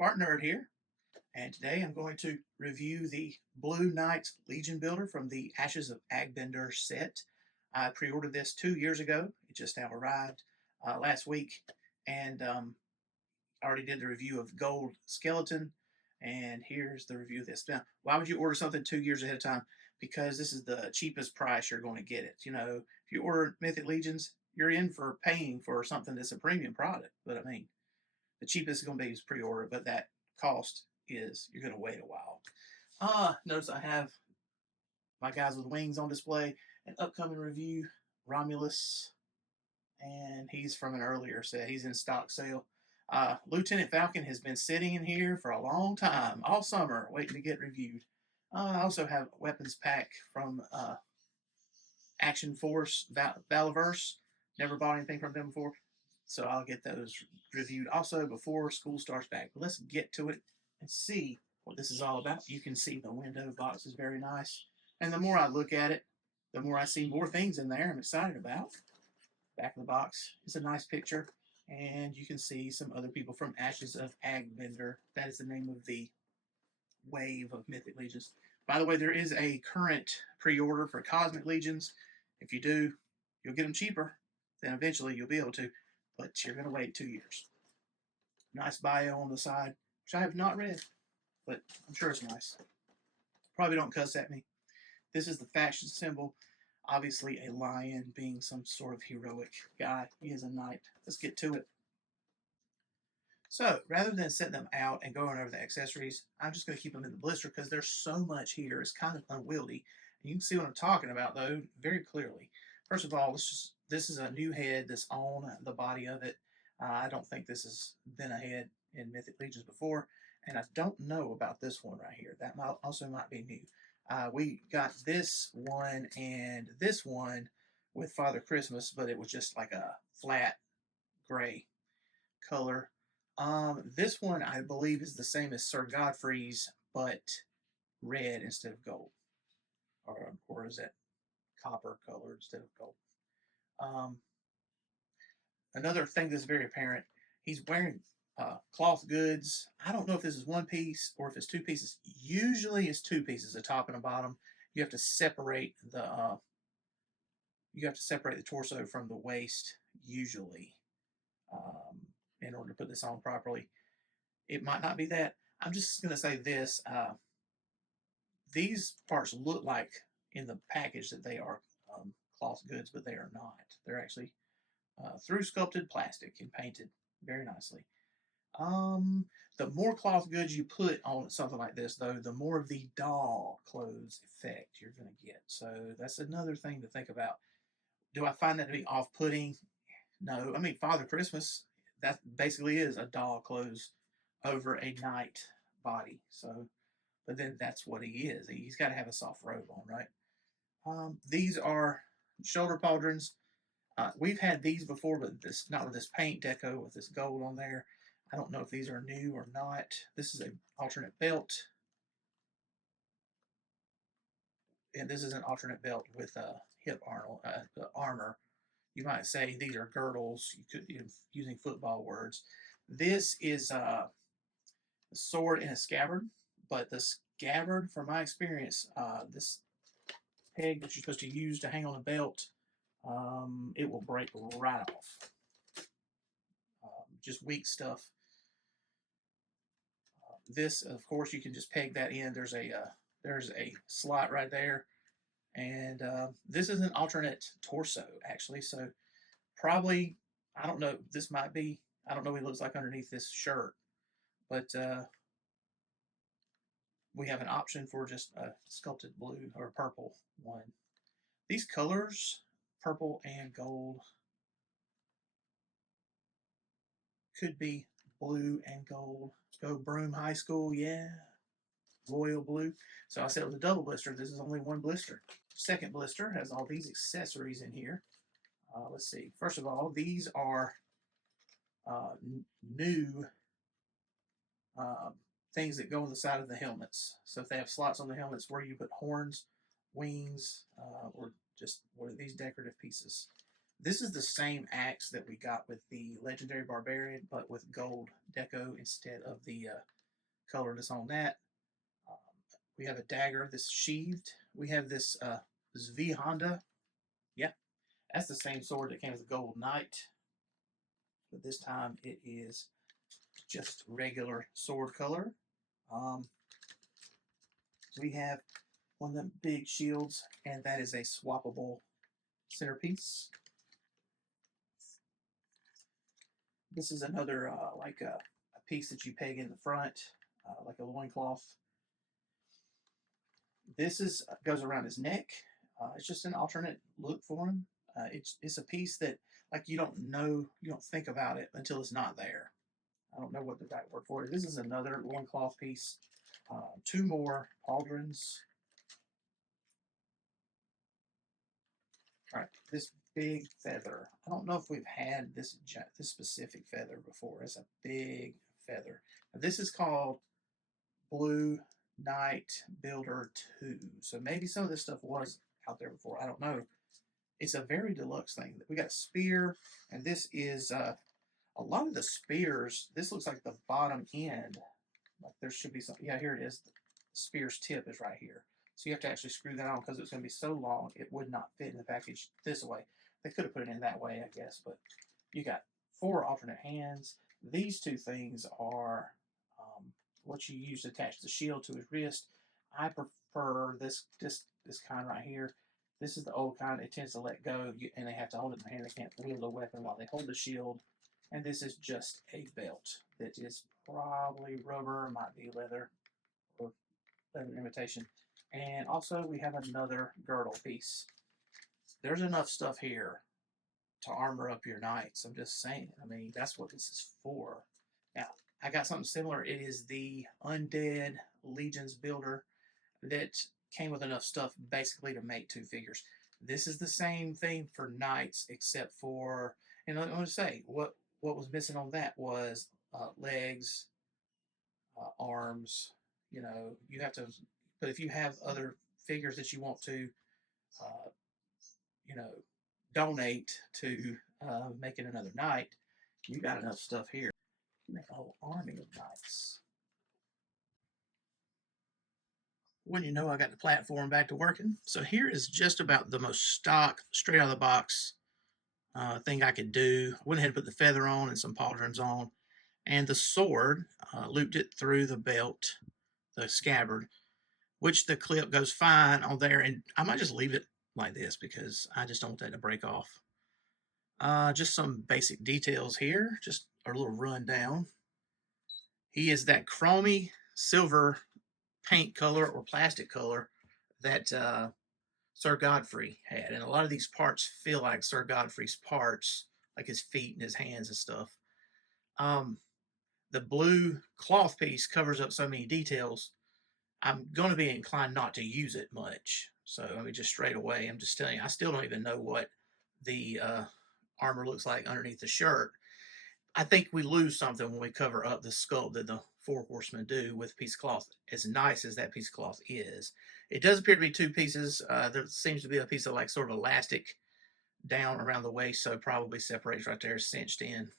SpartanNerd here, and today I'm going to review the Blue Knights Legion Builder from the Ashes of Agbendor set. I pre-ordered this 2 years ago. It just now arrived last week, and I already did the review of Gold Skeleton, and here's the review of this. Now, why would you order something 2 years ahead of time? Because this is the cheapest price you're going to get it. You know, if you order Mythic Legions, you're in for paying for something that's a premium product. But I mean, the cheapest is going to be is pre-order, but that cost is you're going to wait a while. Notice I have my guys with wings on display. An upcoming review, Romulus, and he's from an earlier set. He's in stock sale. Lieutenant Falcon has been sitting in here for a long time, all summer, waiting to get reviewed. I also have a weapons pack from Action Force Valiverse. Never bought anything from them before, so I'll get those reviewed also before school starts back. But let's get to it and see what this is all about. You can see the window box is very nice, and the more I look at it, the more I see more things in there I'm excited about. Back of the box is a nice picture, and you can see some other people from Ashes of Agbendor. That is the name of the wave of Mythic Legions. By the way, there is a current pre-order for Cosmic Legions. If you do, you'll get them cheaper. Then eventually you'll be able to, but you're going to wait 2 years. Nice bio on the side, which I have not read, but I'm sure it's nice. Probably don't cuss at me. This is the faction symbol. Obviously a lion being some sort of heroic guy. He is a knight. Let's get to it. So rather than setting them out and going over the accessories, I'm just going to keep them in the blister because there's so much here. It's kind of unwieldy. You can see what I'm talking about though very clearly. First of all, this is a new head that's on the body of it. I don't think this has been a head in Mythic Legions before, and I don't know about this one right here. That also might be new. We got this one and this one with Father Christmas, but it was just like a flat gray color. This one I believe is the same as Sir Godfrey's, but red instead of gold, or is it copper color instead of gold? Another thing that's very apparent, he's wearing cloth goods. I don't know if this is one piece or if it's two pieces. Usually it's two pieces, a top and a bottom. You have to separate the torso from the waist usually in order to put this on properly. It might not be that. I'm just going to say this. These parts look like in the package that they are cloth goods, but they are not. They're actually through sculpted plastic and painted very nicely. The more cloth goods you put on something like this, though, the more of the doll clothes effect you're going to get. So that's another thing to think about. Do I find that to be off-putting? No. I mean, Father Christmas, that basically is a doll clothes over a knight body. So, but then that's what he is. He's got to have a soft robe on, right? These are shoulder pauldrons. We've had these before, but not with this paint deco with this gold on there. I don't know if these are new or not. This is an alternate belt. And this is an alternate belt with hip armor. You might say these are girdles. You could, using football words. This is a sword and a scabbard, but the scabbard, from my experience, this peg that you're supposed to use to hang on a belt, it will break right off. Just weak stuff. This, of course, you can just peg that in. There's a slot right there, and this is an alternate torso actually. So probably, I don't know. This might be. I don't know what he looks like underneath this shirt, but we have an option for just a sculpted blue or purple one. These colors, purple and gold, could be blue and gold. Go Broome High School, yeah. Royal blue. So I said it was a double blister. This is only one blister. Second blister has all these accessories in here. Let's see. First of all, these are new things that go on the side of the helmets. So if they have slots on the helmets where you put horns, wings, or just what are these decorative pieces. This is the same axe that we got with the Legendary Barbarian, but with gold deco instead of the color that's on that. Um, we have a dagger that's sheathed. We have this V Honda. Yeah, that's the same sword that came with the Gold Knight, but this time it is just regular sword color. Um, we have one of the big shields, and that is a swappable centerpiece. This is another like a piece that you peg in the front, like a loincloth. This is goes around his neck. It's just an alternate look for him. It's a piece that like you don't think about it until it's not there. I don't know what the right word for it. This is another loincloth piece. Two more pauldrons. All right, this big feather. I don't know if we've had this specific feather before. It's a big feather. Now, this is called Blue Knight Builder 2. So maybe some of this stuff was out there before. I don't know. It's a very deluxe thing. We got a spear, and this is a lot of the spears. This looks like the bottom end. Like there should be something. Yeah, here it is. The spear's tip is right here. So you have to actually screw that on because it's going to be so long it would not fit in the package this way. They could have put it in that way, I guess, but you got 4 alternate hands. These 2 things are what you use to attach the shield to his wrist. I prefer this kind right here. This is the old kind. It tends to let go, and they have to hold it in their hand. They can't wield a weapon while they hold the shield. And this is just a belt that is probably rubber, might be leather, or leather imitation. And also we have another girdle piece. There's enough stuff here to armor up your knights. I'm just saying. I mean, that's what this is for. Now, I got something similar. It is the Undead Legions builder that came with enough stuff basically to make 2 figures. This is the same thing for knights, except for, and I want to say, what was missing on that was legs, arms. You know, you have to, but if you have other figures that you want to, uh, you know, donate to making another knight, you got enough stuff here. Make a whole army of knights. When you know I got the platform back to working. So here is just about the most stock, straight out of the box thing I could do. Went ahead and put the feather on and some pauldrons on. And the sword, looped it through the belt, the scabbard, which the clip goes fine on there. And I might just leave it like this because I just don't want that to break off. Just some basic details here, just a little rundown. He is that chromy silver paint color or plastic color that Sir Godfrey had. And a lot of these parts feel like Sir Godfrey's parts, like his feet and his hands and stuff. The blue cloth piece covers up so many details. I'm going to be inclined not to use it much. So I mean, just straight away, I'm just telling you, I still don't even know what the armor looks like underneath the shirt. I think we lose something when we cover up the sculpt that the 4 horsemen do with a piece of cloth. As nice as that piece of cloth is, it does appear to be 2 pieces. There seems to be a piece of like sort of elastic down around the waist, so probably separates right there, cinched in.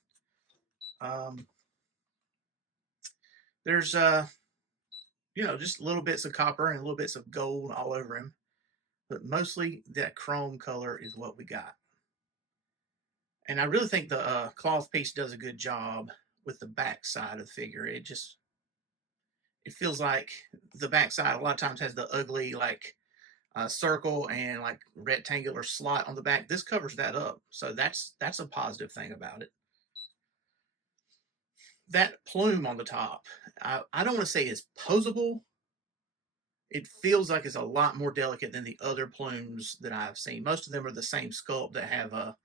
There's just little bits of copper and little bits of gold all over him, but mostly that chrome color is what we got. And I really think the cloth piece does a good job with the back side of the figure. It feels like the back side a lot of times has the ugly like circle and like rectangular slot on the back. This covers that up, so that's a positive thing about it. That plume on the top, I don't want to say is posable. It feels like it's a lot more delicate than the other plumes that I've seen. Most of them are the same sculpt that have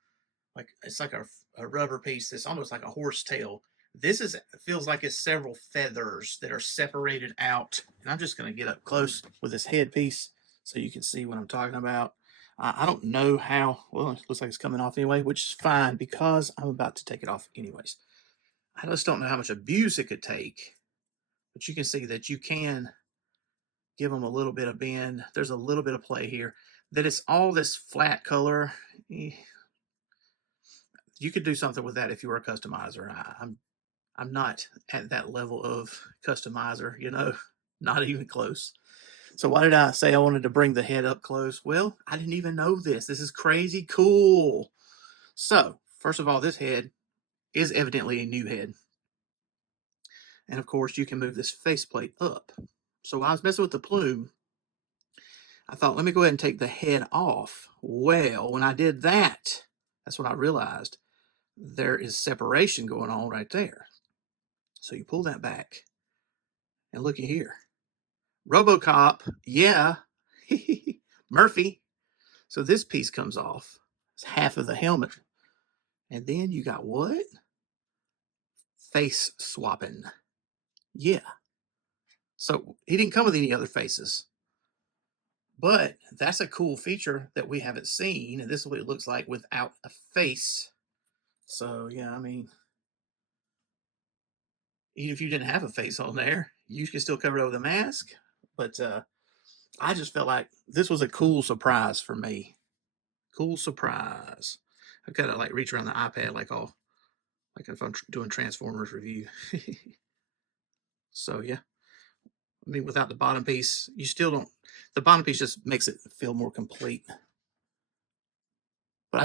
it's like a rubber piece that's almost like a horse tail. This feels like it's several feathers that are separated out. And I'm just going to get up close with this headpiece so you can see what I'm talking about. I don't know how, well, it looks like it's coming off anyway, which is fine because I'm about to take it off anyways. I just don't know how much abuse it could take, but you can see that you can give them a little bit of bend. There's a little bit of play here. That it's all this flat color. you could do something with that if you were a customizer. I'm not at that level of customizer, you know, not even close. So why did I say I wanted to bring the head up close? Well, I didn't even know this. This is crazy cool. So, first of all, this head is evidently a new head. And of course, you can move this faceplate up. So while I was messing with the plume, I thought, let me go ahead and take the head off. Well, when I did that, that's when I realized there is separation going on right there. So you pull that back and looky here. RoboCop, yeah. Murphy. So this piece comes off. It's half of the helmet. And then you got what? Face swapping. Yeah. So he didn't come with any other faces. But that's a cool feature that we haven't seen. And this is what it looks like without a face. So, yeah, I mean, even if you didn't have a face on there, you can still cover it over the mask. But I just felt like this was a cool surprise for me. Cool surprise. I've got to like reach around the iPad like if I'm doing Transformers review. So yeah, I mean, without the bottom piece, you still don't. The bottom piece just makes it feel more complete. But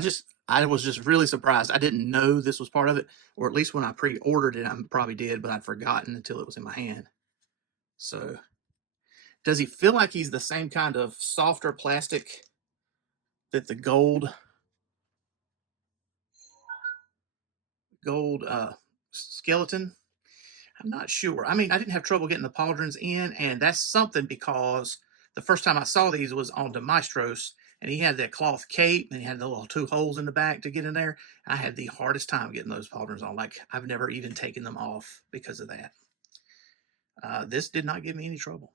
I was just really surprised. I didn't know this was part of it, or at least when I pre-ordered it, I probably did, but I'd forgotten until it was in my hand. So, does he feel like he's the same kind of softer plastic that the gold skeleton? I'm not sure. I mean, I didn't have trouble getting the pauldrons in, and that's something because the first time I saw these was on Maestros, and he had that cloth cape, and he had the little 2 holes in the back to get in there. I had the hardest time getting those pauldrons on. Like, I've never even taken them off because of that. This did not give me any trouble.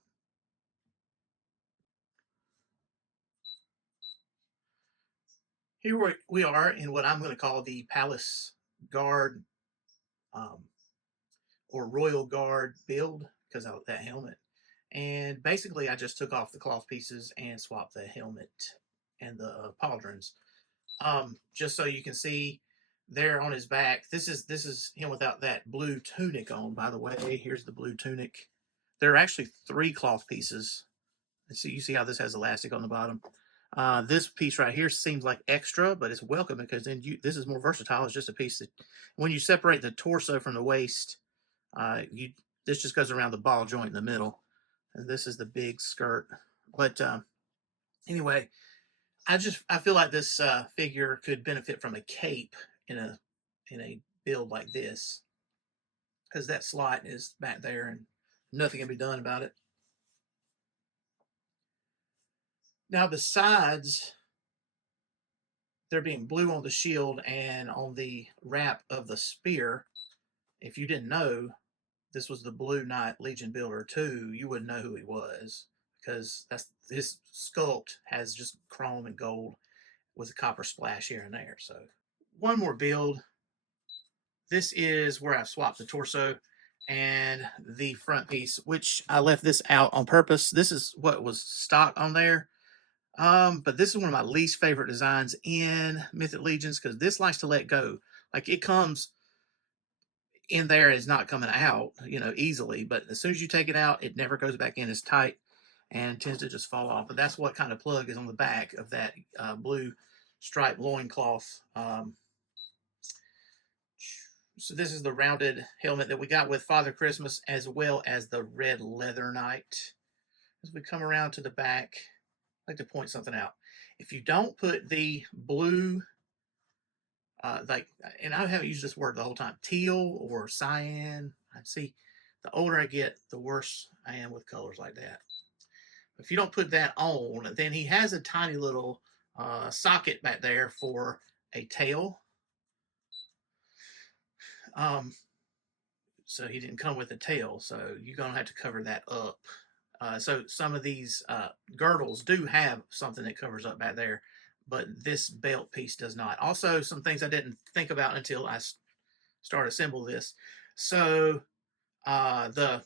Here we are in what I'm going to call the Palace Guard um, or Royal Guard build because of that helmet. And basically, I just took off the cloth pieces and swapped the helmet and the pauldrons. Just so you can see there on his back. This is him without that blue tunic on. By the way, here's the blue tunic. There are actually 3 cloth pieces. So you see how this has elastic on the bottom. This piece right here seems like extra, but it's welcome because then this is more versatile. It's just a piece that when you separate the torso from the waist, this just goes around the ball joint in the middle. And this is the big skirt. But anyway, I feel like this figure could benefit from a cape in a build like this because that slot is back there and nothing can be done about it. Now the sides, they're being blue on the shield and on the wrap of the spear. If you didn't know this was the Blue Knight Legion Builder 2, you wouldn't know who he was because his sculpt has just chrome and gold with a copper splash here and there. So one more build. This is where I've swapped the torso and the front piece, which I left this out on purpose. This is what was stock on there. But this is one of my least favorite designs in Mythic Legions because this likes to let go. Like it comes in there, it's not coming out, you know, easily. But as soon as you take it out, it never goes back in. It's tight and tends to just fall off. But that's what kind of plug is on the back of that blue striped loincloth. So this is the rounded helmet that we got with Father Christmas as well as the red leather knight. As we come around to the back, I'd like to point something out. If you don't put the blue, and I haven't used this word the whole time, teal or cyan. I see the older I get, the worse I am with colors like that. If you don't put that on, then he has a tiny little socket back there for a tail. So he didn't come with a tail, so you're going to have to cover that up. So some of these girdles do have something that covers up back there, but this belt piece does not. Also, some things I didn't think about until I started assemble this. So the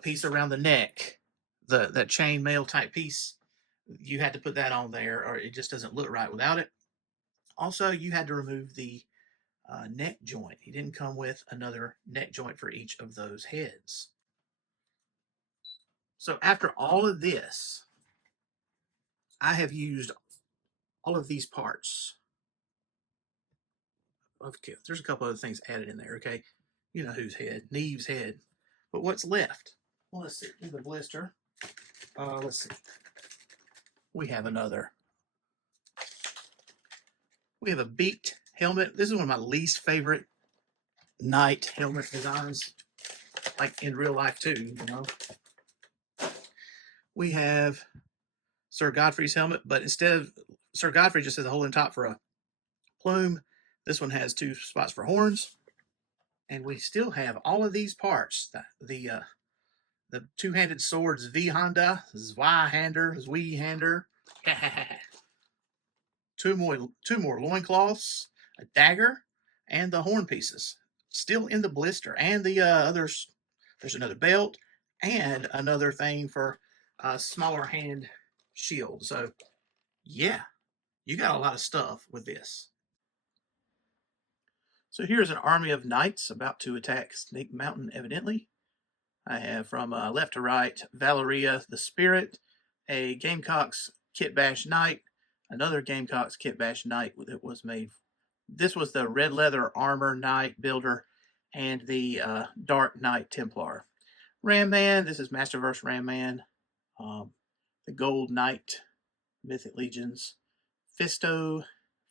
piece around the neck, that chain mail type piece, you had to put that on there, or it just doesn't look right without it. Also, you had to remove the neck joint. He didn't come with another neck joint for each of those heads. So after all of this, I have used all of these parts. Okay, there's a couple other things added in there, okay? You know whose head, Neve's head. But what's left? Well, let's see, the blister. Let's see. We have another. We have a beaked helmet. This is one of my least favorite knight helmet designs, like in real life too, you know. We have Sir Godfrey's helmet, but instead of Sir Godfrey just has a hole in top for a plume, this one has 2 spots for horns. And we still have all of these parts. The two-handed swords V-Honda, Zweihander, Zweihander. two more loincloths, a dagger, and the horn pieces. Still in the blister. And the others, there's another belt and another thing for a smaller hand shield. So, yeah, you got a lot of stuff with this. So here's an army of knights about to attack Snake Mountain, evidently. I have from left to right, Valeria the Spirit, a Gamecock's Kit Bash Knight, another Gamecock's Kit Bash Knight that was made. This was the Red Leather Armor Knight Builder and the Dark Knight Templar. Ram Man, this is Masterverse Ram Man. The Gold Knight, Mythic Legions. Fisto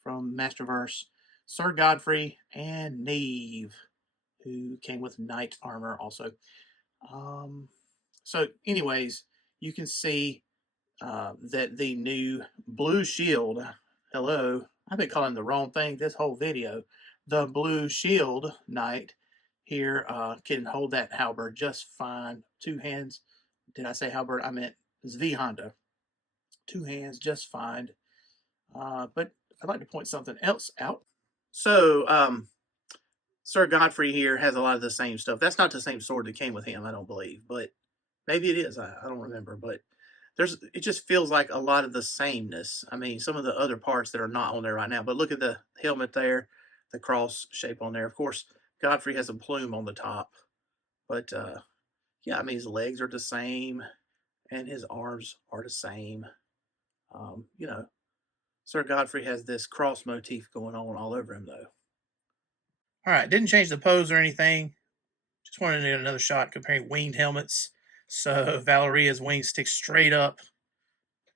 from Masterverse. Sir Godfrey, and Neve, who came with Knight Armor also. So anyways, you can see that the new blue shield, hello, I've been calling the wrong thing this whole video. The blue shield knight here can hold that halberd just fine. 2 hands. Did I say halberd? I meant V-Honda. 2 hands just fine. But I'd like to point something else out. So, Sir Godfrey here has a lot of the same stuff. That's not the same sword that came with him, I don't believe, but maybe it is. I don't remember, but it just feels like a lot of the sameness. I mean, some of the other parts that are not on there right now, but look at the helmet there, the cross shape on there. Of course, Godfrey has a plume on the top, but yeah, I mean, his legs are the same and his arms are the same. You know, Sir Godfrey has this cross motif going on all over him, though. All right, didn't change the pose or anything. Just wanted to get another shot comparing winged helmets. So Valeria's wings stick straight up,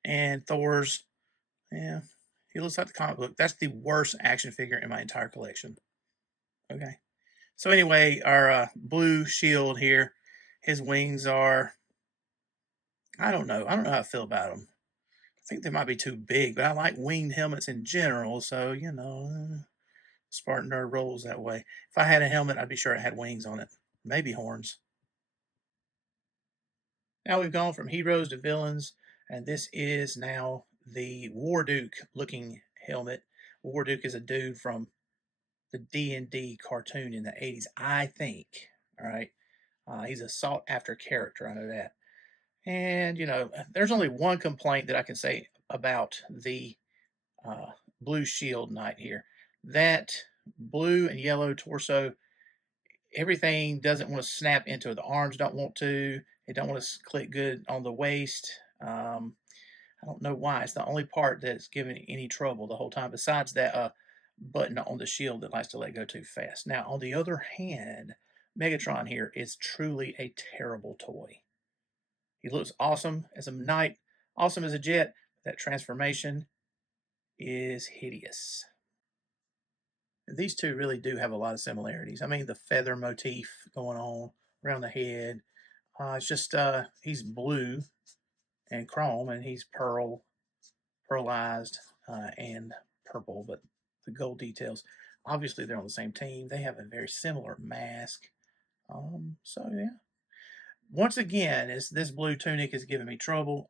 and Thor's, yeah, he looks like the comic book. That's the worst action figure in my entire collection. Okay. So anyway, our blue shield here, his wings are, I don't know how I feel about them. I think they might be too big, but I like winged helmets in general. So, you know, SpartanNerd rolls that way. If I had a helmet, I'd be sure it had wings on it. Maybe horns. Now we've gone from heroes to villains, and this is now the Warduke looking helmet. Warduke is a dude from the D&D cartoon in the 80s, I think. All right. He's a sought after character. I know that. And, you know, there's only one complaint that I can say about the blue shield knight here. That blue and yellow torso, everything doesn't want to snap into it. The arms don't want to. It don't want to click good on the waist. I don't know why. It's the only part that's giving any trouble the whole time, besides that button on the shield that likes to let go too fast. Now, on the other hand, Megatron here is truly a terrible toy. He looks awesome as a knight, awesome as a jet. That transformation is hideous. These two really do have a lot of similarities. I mean, the feather motif going on around the head. It's just he's blue and chrome, and he's pearlized, and purple, but the gold details. Obviously, they're on the same team. They have a very similar mask. So yeah. Once again, this blue tunic is giving me trouble.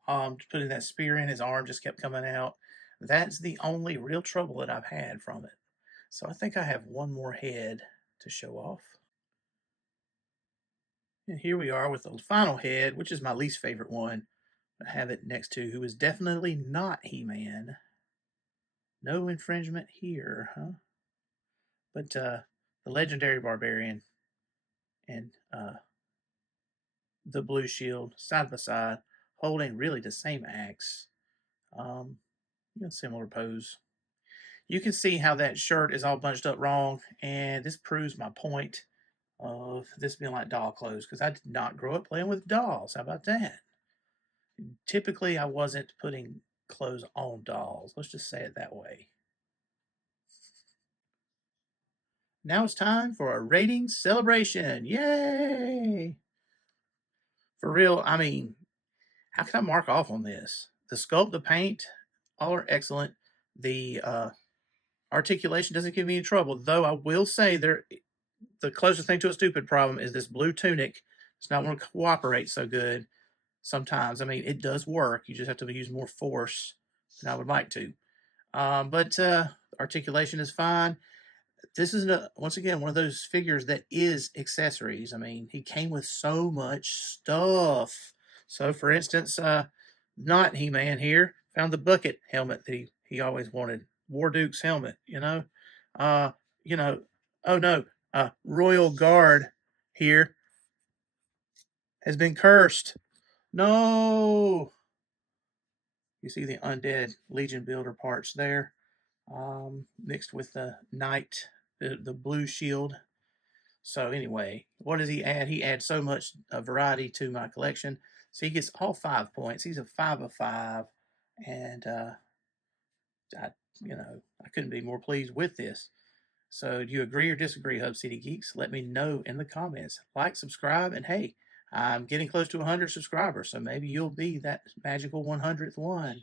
Putting that spear in, his arm just kept coming out. That's the only real trouble that I've had from it. So I think I have one more head to show off. And here we are with the final head, which is my least favorite one. I have it next to who is definitely not He-Man. No infringement here, huh? But the legendary barbarian and the blue shield side by side, holding really the same axe. Um, similar pose. You can see how that shirt is all bunched up wrong, and this proves my point of this being like doll clothes, because I did not grow up playing with dolls. How about that? Typically, I wasn't putting clothes on dolls. Let's just say it that way. Now it's time for a rating celebration. Yay! For real, I mean, how can I mark off on this? The sculpt, the paint, all are excellent. The articulation doesn't give me any trouble, though I will say the closest thing to a stupid problem is this blue tunic. It's not going to cooperate so good sometimes. I mean, it does work. You just have to use more force than I would like to. But articulation is fine. This is once again one of those figures that is accessories. I mean, he came with so much stuff. So, for instance, not He-Man here found the bucket helmet that he always wanted. Warduke's helmet, uh, you know. Oh no, Royal Guard here has been cursed. No, you see the undead Legion builder parts there, mixed with the knight, the blue shield. So anyway, what does he add? He adds so much variety to my collection. So he gets all 5 points. He's a 5 of 5, and I, I couldn't be more pleased with this. So do you agree or disagree, Hub City Geeks? Let me know in the comments. Like, subscribe, and hey, I'm getting close to 100 subscribers, so maybe you'll be that magical 100th one.